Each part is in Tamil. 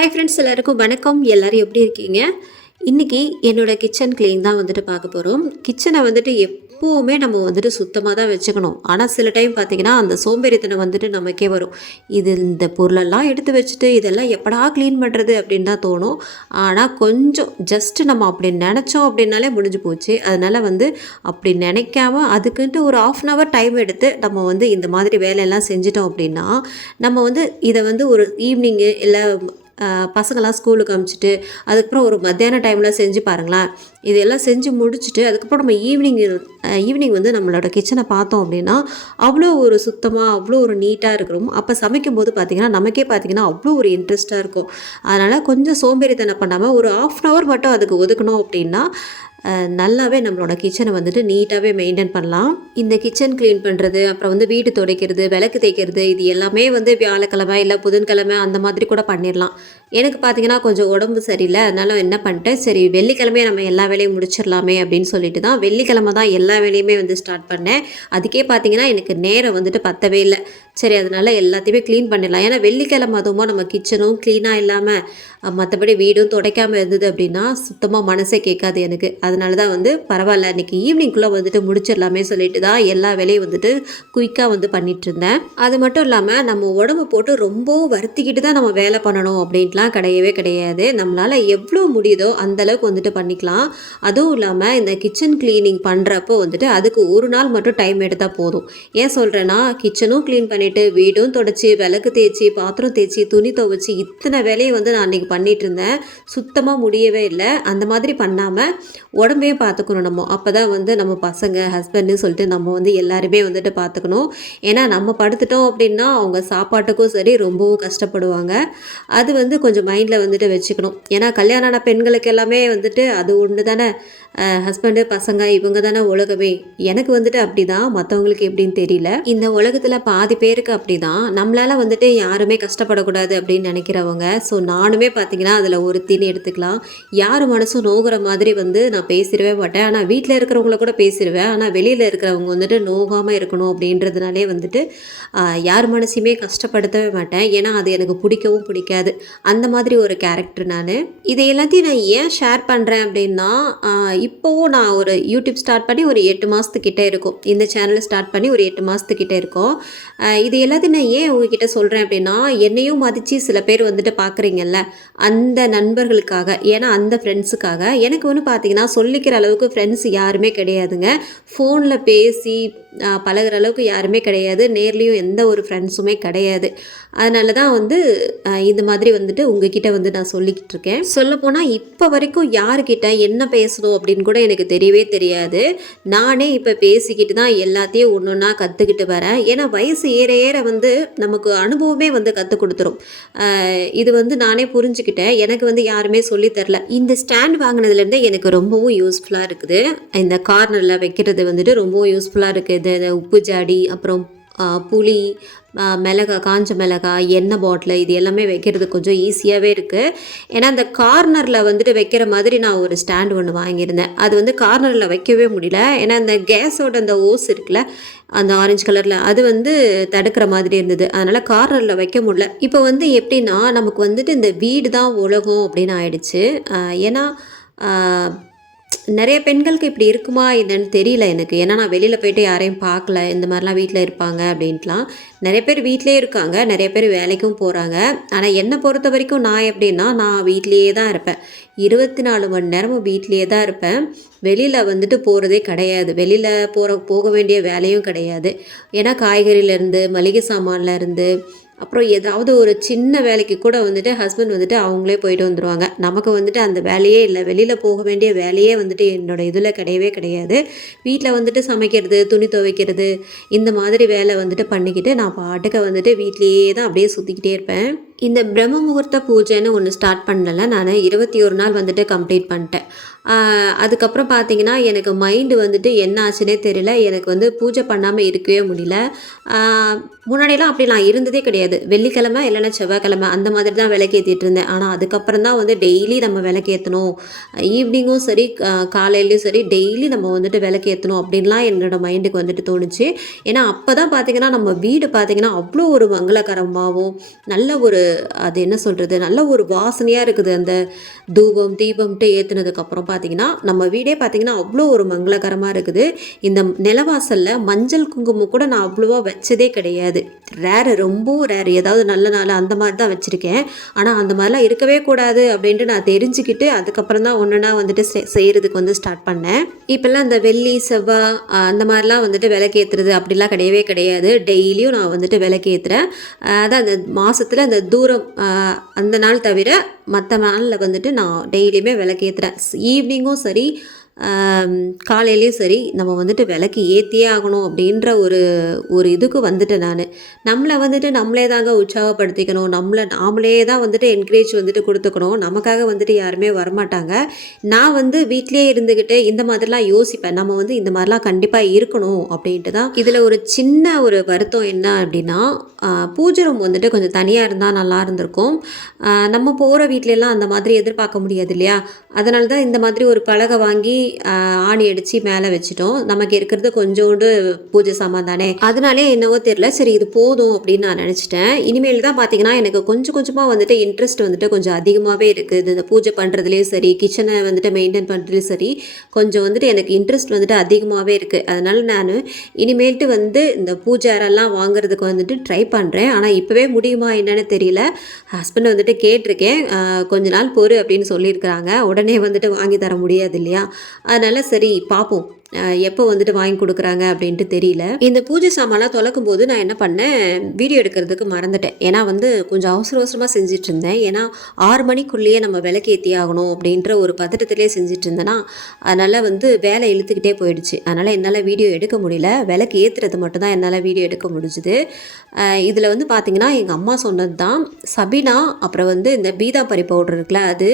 ஹாய் ஃப்ரெண்ட்ஸ் எல்லாருக்கும் வணக்கம். எல்லோரும் எப்படி இருக்கீங்க? இன்றைக்கி என்னோட கிச்சன் க்ளீன் தான் வந்துட்டு பார்க்க போகிறோம் கிச்சனை வந்துட்டு எப்போவுமே நம்ம வந்துட்டு சுத்தமாக தான் வச்சுக்கணும். ஆனால் சில டைம் பார்த்திங்கன்னா அந்த சோம்பேறித்தனம் வந்துட்டு நமக்கே வரும். இது இந்த பொருளெல்லாம் எடுத்து வச்சுட்டு இதெல்லாம் எப்படா க்ளீன் பண்ணுறது அப்படின்னு தான் தோணும். ஆனால் கொஞ்சம் ஜஸ்ட்டு நம்ம அப்படி நினச்சோம் அப்படின்னாலே முடிஞ்சு போச்சு. அதனால் வந்து அப்படி நினைக்காம அதுக்குன்ட்டு ஒரு ஆஃப் அன் ஹவர் டைம் எடுத்து நம்ம வந்து இந்த மாதிரி வேலையெல்லாம் செஞ்சிட்டோம் அப்படின்னா நம்ம வந்து இதை வந்து ஒரு ஈவினிங்கு இல்லை பசங்களாம் ஸ்கூலுக்கு அமுச்சிட்டு அதுக்கப்புறம் ஒரு மத்தியான டைமில் செஞ்சு பாருங்களேன். இதெல்லாம் செஞ்சு முடிச்சுட்டு அதுக்கப்புறம் நம்ம ஈவினிங் ஈவினிங் வந்து நம்மளோட கிச்சனை பார்த்தோம் அப்படின்னா அவ்வளோ ஒரு சுத்தமாக அவ்வளோ ஒரு நீட்டாக இருக்கிறோம் அப்போ சமைக்கும்போது பார்த்திங்கன்னா நமக்கே பார்த்திங்கன்னா அவ்வளோ ஒரு இன்ட்ரெஸ்ட்டாக இருக்கும். அதனால் கொஞ்சம் சோம்பேறித்தனம் பண்ணாமல் ஒரு ஆஃப் அன் ஹவர் மட்டும் அதுக்கு ஒதுக்கணும் அப்படின்னா நல்லாவே நம்மளோட கிச்சனை வந்துட்டு நீட்டாகவே மெயின்டைன் பண்ணலாம். இந்த கிச்சன் க்ளீன் பண்ணுறது அப்புறம் வந்து வீடு துடைக்கிறது விளக்கு தேய்க்கிறது இது எல்லாமே வந்து வியாழக்கிழமை இல்லை புதன்கிழமை அந்த மாதிரி கூட பண்ணிடலாம் எனக்கு பார்த்தீங்கன்னா கொஞ்சம் உடம்பு சரியில்லை அதனால என்ன பண்ணிட்டேன் சரி வெள்ளிக்கிழமையே நம்ம எல்லா வேலையும் முடிச்சிடலாமே அப்படின்னு சொல்லிட்டு தான் வெள்ளிக்கிழமை தான் எல்லா வேலையுமே வந்து ஸ்டார்ட் பண்ணேன். அதுக்கே பார்த்தீங்கன்னா எனக்கு நேரம் வந்துட்டு பத்தவே இல்லை. சரி அதனால எல்லாத்தையுமே க்ளீன் பண்ணிடலாம். ஏன்னா வெள்ளிக்கிழமை அதுவுமா நம்ம கிச்சனும் க்ளீனாக இல்லாமல் மற்றபடி வீடும் துடைக்காமல் இருந்தது அப்படின்னா சுத்தமாக மனசே கேட்காது எனக்கு. அதனால தான் வந்து பரவாயில்ல இன்றைக்கி ஈவினிங்குள்ளே வந்துட்டு முடிச்சிடலாமே சொல்லிட்டு தான் எல்லா வேலையும் வந்துட்டு குயிக்காக வந்து பண்ணிட்டு இருந்தேன். அது மட்டும் இல்லாமல் நம்ம உடம்பு போட்டு ரொம்ப வருத்திக்கிட்டு தான் நம்ம வேலை பண்ணணும் அப்படின்ட்டுலாம் கிடையவே கிடையாது. நம்மளால் எவ்வளோ முடியுதோ அந்தளவுக்கு வந்துட்டு பண்ணிக்கலாம். அதுவும் இல்லாமல் இந்த கிச்சன் க்ளீனிங் பண்ணுறப்போ வந்துட்டு அதுக்கு ஒரு நாள் மட்டும் டைம் எடுத்தால் போதும். ஏன் சொல்கிறேன்னா கிச்சனும் க்ளீன் பண்ணிவிட்டு வீடும் தொடச்சி விளக்கு தேய்ச்சி பாத்திரம் தேய்ச்சி துணி துவைச்சி இத்தனை வேலையை வந்து நான் அன்றைக்கி பண்ணிட்டு இருந்தேன். சுத்தமாக முடியவே இல்லை. அந்த மாதிரி பண்ணாமல் உடம்பையும் பார்த்துக்கணும் நம்ம. அப்போ தான் வந்து நம்ம பசங்க ஹஸ்பண்டு சொல்லிட்டு நம்ம வந்து எல்லாருமே வந்துட்டு பார்த்துக்கணும். ஏன்னா நம்ம படுத்துட்டோம் அப்படின்னா அவங்க சாப்பாட்டுக்கும் சரி ரொம்பவும் கஷ்டப்படுவாங்க. அது வந்து கொஞ்சம் மைண்டில் வந்துட்டு வச்சுக்கணும். ஏன்னா கல்யாணம் ஆன பெண்களுக்கு எல்லாமே வந்துட்டு அது ஒன்று தானே ஹஸ்பண்டு பசங்க இவங்க தானே உலகமே. எனக்கு வந்துட்டு அப்படி தான் மற்றவங்களுக்கு எப்படின்னு தெரியல. இந்த உலகத்தில் பாதி பேருக்கு அப்படி தான் நம்மளால வந்துட்டு யாருமே கஷ்டப்படக்கூடாது அப்படின்னு நினைக்கிறவங்க. ஸோ நானுமே பார்த்தீங்கன்னா அதில் ஒருத்தின்னு எடுத்துக்கலாம். யார் மனசும் நோகிற மாதிரி வந்து நான் பேசிடவே மாட்டேன். ஆனால் வீட்டில் இருக்கிறவங்கள கூட பேசிடுவேன் ஆனால் வெளியில் இருக்கிறவங்க வந்துட்டு நோகாமல் இருக்கணும் அப்படின்றதுனாலே வந்துட்டு யார் மனசையுமே கஷ்டப்படுத்தவே மாட்டேன். ஏன்னா அது எனக்கு பிடிக்கவும் பிடிக்காது. அந்த மாதிரி ஒரு கேரக்டர் நான். இதை எல்லாத்தையும் நான் ஏன் ஷேர் பண்ணுறேன் அப்படின்னா இப்போவும் நான் ஒரு யூடியூப் ஸ்டார்ட் பண்ணி ஒரு எட்டு மாதத்துக்கிட்டே இருக்கும். இந்த சேனல் ஸ்டார்ட் பண்ணி ஒரு எட்டு மாதத்துக்கிட்டே இருக்கும். இது எல்லாத்தையும் நான் ஏன் உங்ககிட்ட சொல்கிறேன் அப்படின்னா என்னையும் மதித்து சில பேர் வந்துட்டு பார்க்குறீங்கல்ல அந்த நண்பர்களுக்காக ஏன்னா அந்த ஃப்ரெண்ட்ஸுக்காக எனக்கு ஒன்று பார்த்தீங்கன்னா சொல்லிக்கிற அளவுக்கு ஃப்ரெண்ட்ஸ் யாருமே கிடையாதுங்க. ஃபோனில் பேசி பழகுற அளவுக்கு யாருமே கிடையாது. நேர்லேயும் எந்த ஒரு ஃப்ரெண்ட்ஸுமே கிடையாது. அதனால தான் வந்து இந்த மாதிரி வந்துட்டு உங்ககிட்ட வந்து நான் சொல்லிக்கிட்டு இருக்கேன். சொல்லப்போனால் இப்போ வரைக்கும் யாருக்கிட்ட என்ன பேசணும் அப்படின்னு கூட எனக்கு தெரியவே தெரியாது. நானே இப்போ பேசிக்கிட்டு தான் எல்லாத்தையும் ஒன்று ஒன்றா கற்றுக்கிட்டு வரேன். ஏன்னா வயசு ஏற ஏற வந்து நமக்கு அனுபவமே வந்து கற்றுக் கொடுத்துரும். இது வந்து நானே புரிஞ்சுக்கிட்டேன். எனக்கு வந்து யாருமே சொல்லித்தரல இந்த ஸ்டாண்ட் வாங்கினதுலேருந்தே எனக்கு ரொம்பவும் யூஸ்ஃபுல்லாக இருக்குது. இந்த கார்னரில் வைக்கிறது வந்துட்டு ரொம்பவும் யூஸ்ஃபுல்லாக இருக்குது இந்த உப்பு ஜாடி அப்புறம் புளி மிளகாய் மிளகா காஞ்ச மிளகா எண்ணெய் பாட்டில் இது எல்லாமே வைக்கிறது கொஞ்சம் ஈஸியாகவே இருக்குது ஏன்னா அந்த கார்னரில் வந்துட்டு வைக்கிற மாதிரி நான் ஒரு ஸ்டாண்ட் ஒன்று வாங்கியிருந்தேன். அது வந்து கார்னரில் வைக்கவே முடியல. ஏன்னா அந்த கேஸோட அந்த ஓஸ் இருக்குல்ல அந்த ஆரஞ்சு கலரில் அது வந்து தடுக்கிற மாதிரி இருந்தது. அதனால் கார்னரில் வைக்க முடியல. இப்போ வந்து எப்படின்னா நமக்கு வந்துட்டு இந்த வீடு தான் உலகம் அப்படின்னு ஆயிடுச்சு. ஏன்னா நிறைய பெண்களுக்கு இப்படி இருக்குமா என்னன்னு தெரியல எனக்கு. ஏன்னா நான் வெளியில் போயிட்டு யாரையும் பார்க்கல இந்த மாதிரிலாம் வீட்டில் இருப்பாங்க அப்படின்ட்டுலாம் நிறைய பேர் வீட்டிலே இருக்காங்க நிறைய பேர் வேலைக்கும் போகிறாங்க ஆனால் என்னை பொறுத்த வரைக்கும் நான் எப்படின்னா நான் வீட்லேயே தான் இருப்பேன். இருபத்தி நாலு மணி நேரமும் வீட்லேயே தான் இருப்பேன். வெளியில் வந்துட்டு போகிறதே கிடையாது. வெளியில் போகிற போக வேண்டிய வேலையும் கிடையாது. ஏன்னா காய்கறியிலேருந்து மளிகை சாமான்லேருந்து அப்புறம் ஏதாவது ஒரு சின்ன வேலைக்கு கூட வந்துட்டு ஹஸ்பண்ட் வந்துட்டு அவங்களே போயிட்டு வந்துடுவாங்க நமக்கு வந்துட்டு அந்த வேலையே இல்லை. வெளியில் போக வேண்டிய வேலையே வந்துட்டு என்னோட இதில் கிடையவே கிடையாது. வீட்டில் வந்துட்டு சமைக்கிறது துணி துவைக்கிறது இந்த மாதிரி வேலை வந்துட்டு பண்ணிக்கிட்டு நான் பாட்டுக்க வந்துட்டு வீட்லேயே தான் அப்படியே சுற்றிக்கிட்டே இருப்பேன். இந்த பிரம்ம முகூர்த்த பூஜைன்னு ஒன்று ஸ்டார்ட் பண்ணல. நான் இருபத்தி ஒரு நாள் வந்துட்டு கம்ப்ளீட் பண்ணிட்டேன். அதுக்கப்புறம் பார்த்தீங்கன்னா எனக்கு மைண்டு வந்துட்டு என்ன ஆச்சுன்னே தெரியல. எனக்கு வந்து பூஜை பண்ணாமல் இருக்கவே முடியல. முன்னாடியெல்லாம் அப்படி நான் இருந்ததே கிடையாது. வெள்ளிக்கிழமை இல்லைன்னா செவ்வாய்க்கிழமை அந்த மாதிரி தான் விளக்கேற்றிட்டு இருந்தேன். ஆனால் அதுக்கப்புறம் தான் வந்து டெய்லி நம்ம விளக்கேற்றணும் ஈவினிங்கும் சரி காலையிலையும் சரி டெய்லி நம்ம வந்துட்டு விளக்கேற்றணும் அப்படின்லாம் என்னோடய மைண்டுக்கு வந்துட்டு தோணுச்சு. ஏன்னா அப்போ தான் பார்த்தீங்கன்னா நம்ம வீடு பார்த்தீங்கன்னா அவ்வளோ ஒரு மங்களகரமாகவும் நல்ல ஒரு அது என்ன சொல்கிறது நல்ல ஒரு வாசனையாக இருக்குது. அந்த தூபம் தீபம்ட்டு ஏற்றுனதுக்கப்புறம் பார்த்தீங்கன்னா நம்ம வீடே பார்த்தீங்கன்னா அவ்வளோ ஒரு மங்களகரமாக இருக்குது. இந்த நிலவாசலில் மஞ்சள் குங்குமம் கூட நான் அவ்வளோவா வச்சதே கிடையாது. ரேரு ரொம்பவும் ரேர் ஏதாவது நல்ல நாள் அந்த மாதிரி தான் வச்சுருக்கேன். ஆனால் அந்த மாதிரிலாம் இருக்கவே கூடாது அப்படின்ட்டு நான் தெரிஞ்சுக்கிட்டு அதுக்கப்புறம் தான் ஒன்றுனா வந்துட்டு செ- செய்கிறதுக்கு வந்து ஸ்டார்ட் பண்ணேன். இப்போல்லாம் இந்த வெள்ளி செவ்வாய் அந்த மாதிரிலாம் வந்துட்டு விளக்கேற்றுறது அப்படிலாம் கிடையவே கிடையாது. டெய்லியும் நான் வந்துட்டு விளக்கேற்றுறேன் அதான் அந்த மாதத்தில் அந்த தூரம் அந்த நாள் தவிர மற்ற நாளில் வந்துட்டு நான் டெய்லியுமே விளக்கேற்றுறேன் ஈவினிங்கும் சரி ஆம், காலையிலையும் சரி நம்ம வந்துட்டு விளக்கு ஏற்றியே ஆகணும் அப்படின்ற ஒரு ஒரு இதுக்கு வந்துட்டேன் நான். நம்மளை வந்துட்டு நம்மளே தாங்க உற்சாகப்படுத்திக்கணும். நம்மளை நாமளே தான் வந்துட்டு என்கரேஜ் வந்துட்டு கொடுத்துக்கணும். நமக்காக வந்துட்டு யாருமே வரமாட்டாங்க. நான் வந்து வீட்டிலே இருந்துக்கிட்டு இந்த மாதிரிலாம் யோசிப்பேன். நம்ம வந்து இந்த மாதிரிலாம் கண்டிப்பாக இருக்கணும் அப்படின்ட்டு தான். இதில் ஒரு சின்ன ஒரு வருத்தம் என்ன அப்படின்னா பூஜை ரூம் வந்துட்டு கொஞ்சம் தனியாக இருந்தால் நல்லா இருந்திருக்கும். நம்ம போகிற வீட்லலாம் அந்த மாதிரி எதிர்பார்க்க முடியாது இல்லையா? அதனால தான் இந்த மாதிரி ஒரு பலகை வாங்கி ஆணி அடித்து மேலே வச்சுட்டோம். நமக்கு இருக்கிறது கொஞ்சோண்டு பூஜை சாமான் தானே. அதனாலே என்னவோ தெரியல. சரி இது போதும் அப்படின்னு நான் நினச்சிட்டேன். இனிமேல் தான் பார்த்தீங்கன்னா எனக்கு கொஞ்சம் கொஞ்சமாக வந்துட்டு இன்ட்ரெஸ்ட் வந்துட்டு கொஞ்சம் அதிகமாகவே இருக்குது. இந்த பூஜை பண்ணுறதுலேயும் சரி கிச்சனை வந்துட்டு மெயின்டைன் பண்ணுறதுலையும் சரி கொஞ்சம் வந்துட்டு எனக்கு இன்ட்ரெஸ்ட் வந்துட்டு அதிகமாகவே இருக்குது அதனால நான் இனிமேல்ட்டு வந்து இந்த பூஜை அறைல்லாம் வாங்குறதுக்கு வந்துட்டு ட்ரை பண்ணுறேன் ஆனால் இப்போவே முடியுமா என்னன்னு தெரியல. ஹஸ்பண்ட் வந்துட்டு கேட்டிருக்கேன். கொஞ்ச நாள் பொறு அப்படின்னு சொல்லியிருக்கிறாங்க. உடனே வந்துட்டு வாங்கி தர முடியாது இல்லையா? அதனால் சரி பார்ப்போம் எப்போ வந்துட்டு வாங்கி கொடுக்குறாங்க அப்படின்ட்டு தெரியல. இந்த பூஜை சாமான்லாம் தொலைக்கும் போது நான் என்ன பண்ணேன் வீடியோ எடுக்கிறதுக்கு மறந்துட்டேன். ஏன்னா வந்து கொஞ்சம் அவசர அவசரமாக செஞ்சுட்டு இருந்தேன். ஏன்னா ஆறு மணிக்குள்ளேயே நம்ம விளக்கேற்றி ஆகணும் அப்படின்ற ஒரு பதட்டத்திலே செஞ்சுட்டு இருந்தேன்னா அதனால் வந்து வேலை இழுத்துக்கிட்டே போயிடுச்சு. அதனால் என்னால் வீடியோ எடுக்க முடியல. விளக்கு ஏற்றுறது மட்டும்தான் என்னால் வீடியோ எடுக்க முடிஞ்சுது. இதில் வந்து பார்த்திங்கன்னா எங்கள் அம்மா சொன்னது தான் சபினா அப்புறம் வந்து இந்த பீதாம்பரி பவுடர் இருக்குல்ல அது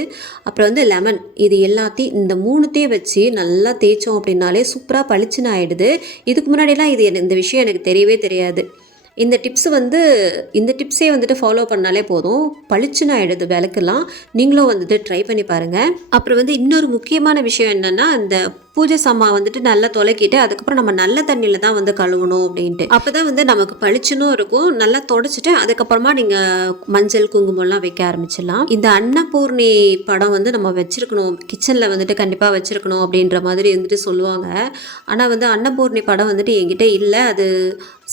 அப்புறம் வந்து லெமன் இது எல்லாத்தையும் இந்த மூணுத்தையும் வச்சு நல்லா தேய்ச்சோம் அப்படின்னாலே சூப்பராக பளிச்சுன்னு ஆகிடுது இதுக்கு முன்னாடிலாம் இது எனக்கு- இந்த விஷயம் எனக்கு தெரியவே தெரியாது. இந்த டிப்ஸ் வந்து இந்த டிப்ஸே வந்துட்டு ஃபாலோ பண்ணாலே போதும். பளிச்சுன்னு ஆகிடுது விளக்கெல்லாம். நீங்களும் வந்துட்டு ட்ரை பண்ணி பாருங்கள் அப்புறம் வந்து இன்னொரு முக்கியமான விஷயம் என்னென்னா இந்த பூஜை சாமான் வந்துட்டு நல்லா துலக்கிட்டு அதுக்கப்புறம் நம்ம நல்ல தண்ணியில் தான் வந்து கழுவணும் அப்படின்ட்டு. அப்போ தான் வந்து நமக்கு பளிச்சுனும் இருக்கும். நல்லா தொடச்சிட்டு அதுக்கப்புறமா நீங்கள் மஞ்சள் குங்குமம்லாம் வைக்க ஆரம்பிச்சிடலாம். இந்த அன்னபூர்ணி படம் வந்து நம்ம வச்சிருக்கணும். கிச்சனில் வந்துட்டு கண்டிப்பாக வச்சிருக்கணும் அப்படின்ற மாதிரி வந்துட்டு சொல்லுவாங்க. ஆனால் வந்து அன்னபூர்ணி படம் வந்துட்டு என்கிட்ட இல்லை. அது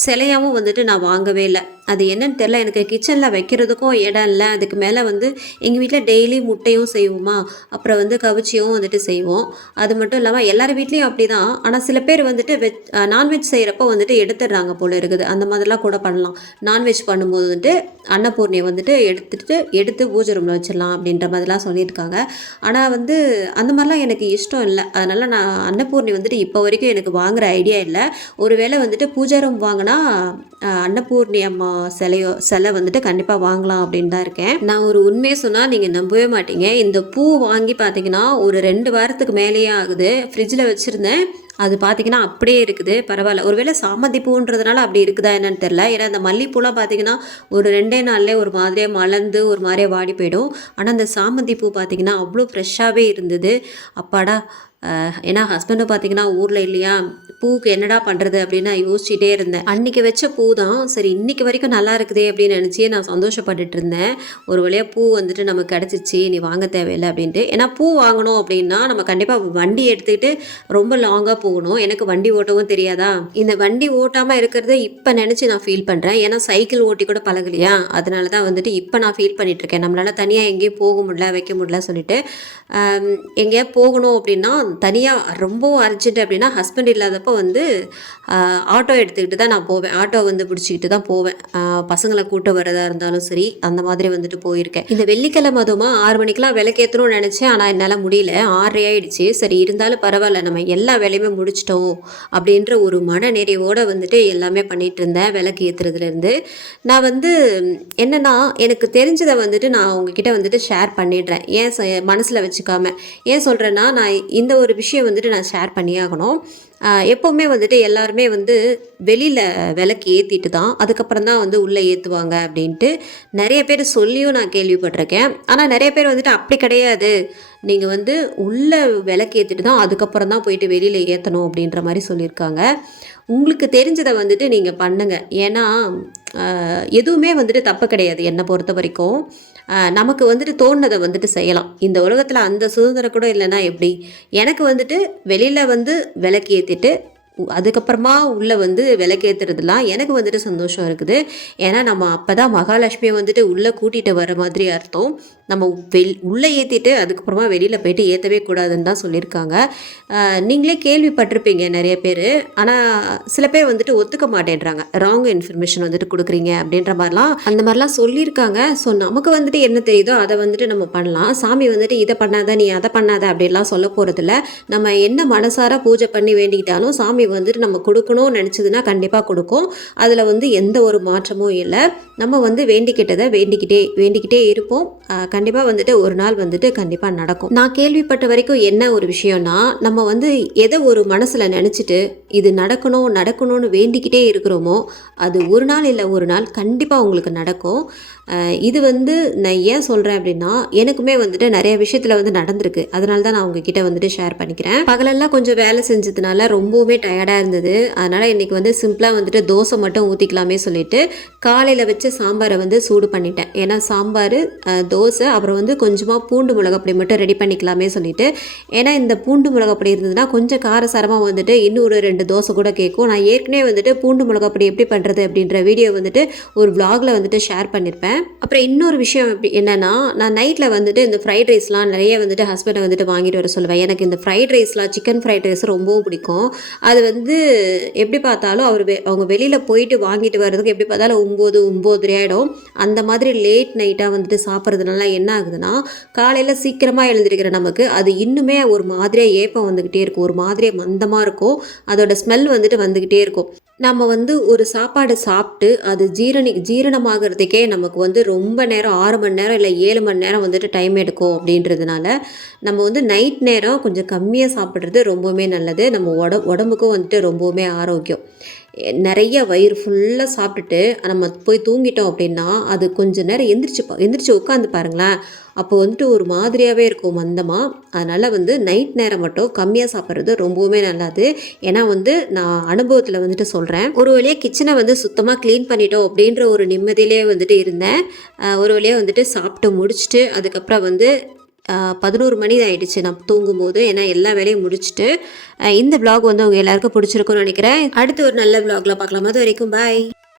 சிலையாவும் வந்துட்டு நான் வாங்கவே இல்லை. அது என்னன்னு தெரில எனக்கு கிச்சனில் வைக்கிறதுக்கும் இடம் இல்லை. அதுக்கு மேலே வந்து எங்கள் வீட்டில் டெய்லி முட்டையும் செய்வோமா? அப்புறம் வந்து கவிச்சியும் வந்துட்டு செய்வோம். அது மட்டும் இல்லாமல் எல்லார் வீட்லேயும் அப்படி தான் ஆனால் சில பேர் வந்துட்டு வெஜ் நான்வெஜ் செய்கிறப்போ வந்துட்டு எடுத்துடுறாங்க போல் இருக்குது. அந்த மாதிரிலாம் கூட பண்ணலாம். நான்வெஜ் பண்ணும்போது வந்துட்டு அன்னபூர்ணியை வந்துட்டு எடுத்துட்டு எடுத்து பூஜை ரூமில் வச்சிடலாம் அப்படின்ற மாதிரிலாம் சொல்லியிருக்காங்க. ஆனால் வந்து அந்த மாதிரிலாம் எனக்கு இஷ்டம் இல்லை. அதனால் நான் அன்னபூர்ணி வந்துட்டு இப்போ வரைக்கும் எனக்கு வாங்குற ஐடியா இல்லை. ஒருவேளை வந்துட்டு பூஜை ரூம் வாங்கினா அன்னபூர்ணி அம்மா சிலையோ சிலை வந்துட்டு கண்டிப்பாக வாங்கலாம் அப்படின்னு தான் இருக்கேன். நான் ஒரு உண்மையை சொன்னால் நீங்கள் நம்பவே மாட்டீங்க. இந்த பூ வாங்கி பார்த்தீங்கன்னா ஒரு ரெண்டு வாரத்துக்கு மேலேயே ஆகுது. ஃப்ரிட்ஜில் வச்சுருந்தேன். அது பார்த்தீங்கன்னா அப்படியே இருக்குது. பரவாயில்ல. ஒருவேளை சாமந்தி பூன்றதுனால அப்படி இருக்குதா என்னன்னு தெரில ஏன்னா இந்த மல்லிப்பூலாம் பார்த்தீங்கன்னா ஒரு ரெண்டே நாள்லேயே ஒரு மாதிரியாக மலர்ந்து ஒரு மாதிரியே வாடி போயிடும். ஆனால் அந்த சாமந்தி பூ பார்த்தீங்கன்னா அவ்வளோ ஃப்ரெஷ்ஷாகவே இருந்தது. அப்பாடா ஏன்னா ஹஸ்பண்டும் பார்த்தீங்கன்னா ஊரில் இல்லையா? பூவுக்கு என்னடா பண்ணுறது அப்படின்னு நான் யோசிச்சுட்டே இருந்தேன். அன்றைக்கி வச்ச பூ தான் சரி இன்னைக்கு வரைக்கும் நல்லா இருக்குதே அப்படின்னு நினச்சி நான் சந்தோஷப்பட்டுட்டு இருந்தேன். ஒரு வழியாக பூ வந்துட்டு நமக்கு கிடச்சிச்சு நீ வாங்க தேவையில்லை அப்படின்ட்டு. ஏன்னா பூ வாங்கணும் அப்படின்னா நம்ம கண்டிப்பாக வண்டி எடுத்துக்கிட்டு ரொம்ப லாங்காக போகணும். எனக்கு வண்டி ஓட்டவும் தெரியாதா? இந்த வண்டி ஓட்டாமல் இருக்கிறத இப்போ நினச்சி நான் ஃபீல் பண்ணுறேன் ஏன்னா சைக்கிள் ஓட்டி கூட பழகலையா? அதனால தான் வந்துட்டு இப்போ நான் ஃபீல் பண்ணிகிட்ருக்கேன் இருக்கேன். தனியாக எங்கேயும் போக முடியல வைக்க முடியல சொல்லிட்டு. எங்கேயா போகணும் அப்படின்னா தனியாக ரொம்பவும் அர்ஜென்ட் அப்படின்னா ஹஸ்பண்ட் இல்லாதப்போ வந்து ஆட்டோ எடுத்துக்கிட்டு தான் நான் போவேன். ஆட்டோ வந்து பிடிச்சிக்கிட்டு தான் போவேன். பசங்களை கூட்ட வரதா இருந்தாலும் சரி அந்த மாதிரி வந்துட்டு போயிருக்கேன். இந்த வெள்ளிக்கிழமை அதுவுமா ஆறு மணிக்கெலாம் விளக்கேற்றணும்னு நினச்சேன். ஆனால் என்னால் முடியல. ஆறரை ஆயிடுச்சு சரி இருந்தாலும் பரவாயில்ல. நம்ம எல்லா வேலையுமே முடிச்சிட்டோம் அப்படின்ற ஒரு மன நிறைவோடு வந்துட்டு எல்லாமே பண்ணிகிட்டு இருந்தேன் விளக்கு ஏற்றுறதுலேருந்து நான் வந்து என்னன்னா எனக்கு தெரிஞ்சதை வந்துட்டு நான் உங்ககிட்ட வந்துட்டு ஷேர் பண்ணிடுறேன். ஏன் மனசில் வச்சுக்காம. ஏன் சொல்கிறேன்னா நான் இந்த ஒரு விஷயம் வந்துட்டு நான் ஷேர் பண்ணியாகணும் எப்போவுமே வந்துட்டு எல்லாருமே வந்து வெளியில் விளக்கு ஏற்றிட்டு தான் அதுக்கப்புறம் தான் வந்து உள்ளே ஏற்றுவாங்க அப்படின்ட்டு நிறைய பேர் சொல்லியும் நான் கேள்விப்பட்டிருக்கேன். ஆனால் நிறைய பேர் வந்துட்டு அப்படி கிடையாது. நீங்கள் வந்து உள்ளே விளக்கு ஏற்றிட்டு தான் அதுக்கப்புறம் தான் போயிட்டு வெளியில் ஏற்றணும் அப்படின்ற மாதிரி சொல்லியிருக்காங்க. உங்களுக்கு தெரிஞ்சதை வந்துட்டு நீங்கள் பண்ணுங்கள் ஏன்னா எதுவுமே வந்துட்டு தப்பு கிடையாது என்னை பொறுத்த வரைக்கும். நமக்கு வந்துட்டு தோணுனதை வந்துட்டு செய்யலாம். இந்த உலகத்தில் அந்த சுதந்திரம் கூட இல்லைன்னா எப்படி? எனக்கு வந்துட்டு வெளியில் வந்து விளக்கு ஏற்றிட்டு அதுக்கப்புறமா உள்ளே வந்து விளக்கேற்றுறதுலாம் எனக்கு வந்துட்டு சந்தோஷம் இருக்குது. ஏன்னா நம்ம அப்போ தான் மகாலட்சுமியை வந்துட்டு உள்ளே கூட்டிகிட்டு வர மாதிரி அர்த்தம். நம்ம வெள் உள்ளே ஏற்றிட்டு அதுக்கப்புறமா வெளியில் போயிட்டு ஏற்றவே கூடாதுன்னு தான் சொல்லியிருக்காங்க. நீங்களே கேள்விப்பட்டிருப்பீங்க நிறைய பேர். ஆனால் சில பேர் வந்துட்டு ஒத்துக்க மாட்டேன்றாங்க. ராங் இன்ஃபர்மேஷன் வந்துட்டு கொடுக்குறீங்க அப்படின்ற மாதிரிலாம் அந்த மாதிரிலாம் சொல்லியிருக்காங்க. ஸோ நமக்கு வந்துட்டு என்ன தெரியுதோ அதை வந்துட்டு நம்ம பண்ணலாம். சாமி வந்துட்டு இதை பண்ணாத நீ அதை பண்ணாத அப்படின்லாம் சொல்ல போகிறதில்ல நம்ம என்ன மனசார பூஜை பண்ணி வேண்டிக்கிட்டாலும் சாமி வந்துட்டு நம்ம கொடுக்கணும்னு நினச்சதுன்னா கண்டிப்பாக கொடுக்கும். அதில் வந்து எந்த ஒரு மாற்றமும் இல்லை. நம்ம வந்து வேண்டிக்கிட்டதை வேண்டிக்கிட்டே வேண்டிக்கிட்டே இருப்போம். கண்டிப்பாக வந்துட்டு ஒரு நாள் வந்துட்டு கண்டிப்பாக நடக்கும். நான் கேள்விப்பட்ட வரைக்கும் என்ன ஒரு விஷயம்னா நம்ம வந்து எதை ஒரு மனசில் நினச்சிட்டு இது நடக்கணும் நடக்கணும்னு வேண்டிக்கிட்டே இருக்கிறோமோ அது ஒரு நாள் இல்லை ஒரு நாள் கண்டிப்பாக உங்களுக்கு நடக்கும். இது வந்து நான் ஏன் சொல்கிறேன் அப்படின்னா எனக்குமே வந்துட்டு நிறைய விஷயத்தில் வந்து நடந்திருக்கு. அதனால தான் நான் உங்ககிட்ட வந்துட்டு ஷேர் பண்ணிக்கிறேன். பகலெல்லாம் கொஞ்சம் வேலை செஞ்சதுனால ரொம்பவுமே டயர்டாக இருந்தது. அதனால் இன்றைக்கி வந்து சிம்பிளாக வந்துட்டு தோசை மட்டும் ஊற்றிக்கலாமே சொல்லிட்டு காலையில் வச்சு சாம்பாரை வந்து சூடு பண்ணிட்டேன். ஏன்னா சாம்பார் தோசை அப்புறம் வந்து கொஞ்சமாக பூண்டு மிளகாப்பொடி மட்டும் ரெடி பண்ணிக்கலாமே சொல்லிட்டு ஏன்னா இந்த பூண்டு மிளகாப்பொடி இருந்ததுன்னா கொஞ்சம் காரசாரமாக வந்துட்டு இன்னும் ஒரு ரெண்டு தோசை கூட கேட்கும். நான் ஏற்கனவே வந்துட்டு பூண்டு மிளகாப்பொடி எப்படி பண்ணுறது அப்படின்ற வீடியோ வந்துட்டு ஒரு vlogல வந்துட்டு ஷேர் பண்ணியிருப்பேன் அப்புறம் இன்னொரு விஷயம் எப்படி என்னன்னா நான் நைட்டில் வந்துட்டு இந்த ஃப்ரைட் ரைஸ்லாம் நிறைய வந்துட்டு ஹஸ்பண்டை வந்துட்டு வாங்கிட்டு வர சொல்லுவேன். எனக்கு இந்த ஃப்ரைட் ரைஸ்லாம் சிக்கன் ஃப்ரைட் ரைஸ் ரொம்பவும் பிடிக்கும். அது வந்து எப்படி பார்த்தாலும் அவர் வெ- அவங்க வெளியில் போயிட்டு வாங்கிட்டு வர்றதுக்கு எப்படி பார்த்தாலும் ஒம்பது ஒம்பது ஆகிடும் அந்த மாதிரி லேட் நைட்டாக வந்துட்டு சாப்பிட்றதுனால என்ன ஆகுதுன்னா காலையில் சீக்கிரமாக எழுந்திருக்கிற நமக்கு அது இன்னுமே ஒரு மாதிரியாக ஏப்பம் வந்துக்கிட்டே இருக்கும். ஒரு மாதிரியாக மந்தமாக இருக்கும். அதோட ஸ்மெல் வந்துட்டு வந்துக்கிட்டே இருக்கும். நம்ம வந்து ஒரு சாப்பாடு சாப்பிட்டு அது ஜீரணி ஜீரணமாகறதுக்கே நமக்கு வந்து ரொம்ப நேரம் ஆறு மணி நேரம் இல்லை ஏழு மணி நேரம் வந்துட்டு டைம் எடுக்கும் அப்படின்றதுனால நம்ம வந்து நைட் நேரம் கொஞ்சம் கம்மியாக சாப்பிட்றது ரொம்பவுமே நல்லது. நம்ம உட உடம்புக்கும் வந்துட்டு ரொம்பவுமே ஆரோக்கியம். நிறைய வயிறு ஃபுல்லாக சாப்பிட்டுட்டு நம்ம போய் தூங்கிட்டோம் அப்படின்னா அது கொஞ்ச நேரம் எந்திரிச்சு பா எந்திரிச்சு உட்காந்து பாருங்களேன். அப்போ வந்துட்டு ஒரு மாதிரியாகவே இருக்கும் மந்தமாக அதனால் வந்து நைட் நேரம் மட்டும் கம்மியாக சாப்பிட்றது ரொம்பவுமே நல்லது. ஏன்னா வந்து நான் அனுபவத்தில் வந்துட்டு சொல்கிறேன் ஒரு வழியாக கிச்சனை வந்து சுத்தமாக க்ளீன் பண்ணிட்டோம் அப்படின்ற ஒரு நிம்மதியிலே வந்துட்டு இருந்தேன். ஒரு வழியாக வந்துட்டு சாப்பிட்டு முடிச்சுட்டு அதுக்கப்புறம் வந்து பதினோரு மணி ஆகிடுச்சு நான் தூங்கும்போது. ஏன்னா எல்லா வேலையும் முடிச்சுட்டு இந்த vlog வந்து உங்கள் எல்லாருக்கும் பிடிச்சிருக்கும்னு நினைக்கிறேன். அடுத்து ஒரு நல்ல vlogல பார்க்கலாம். அது வரைக்கும் பாய்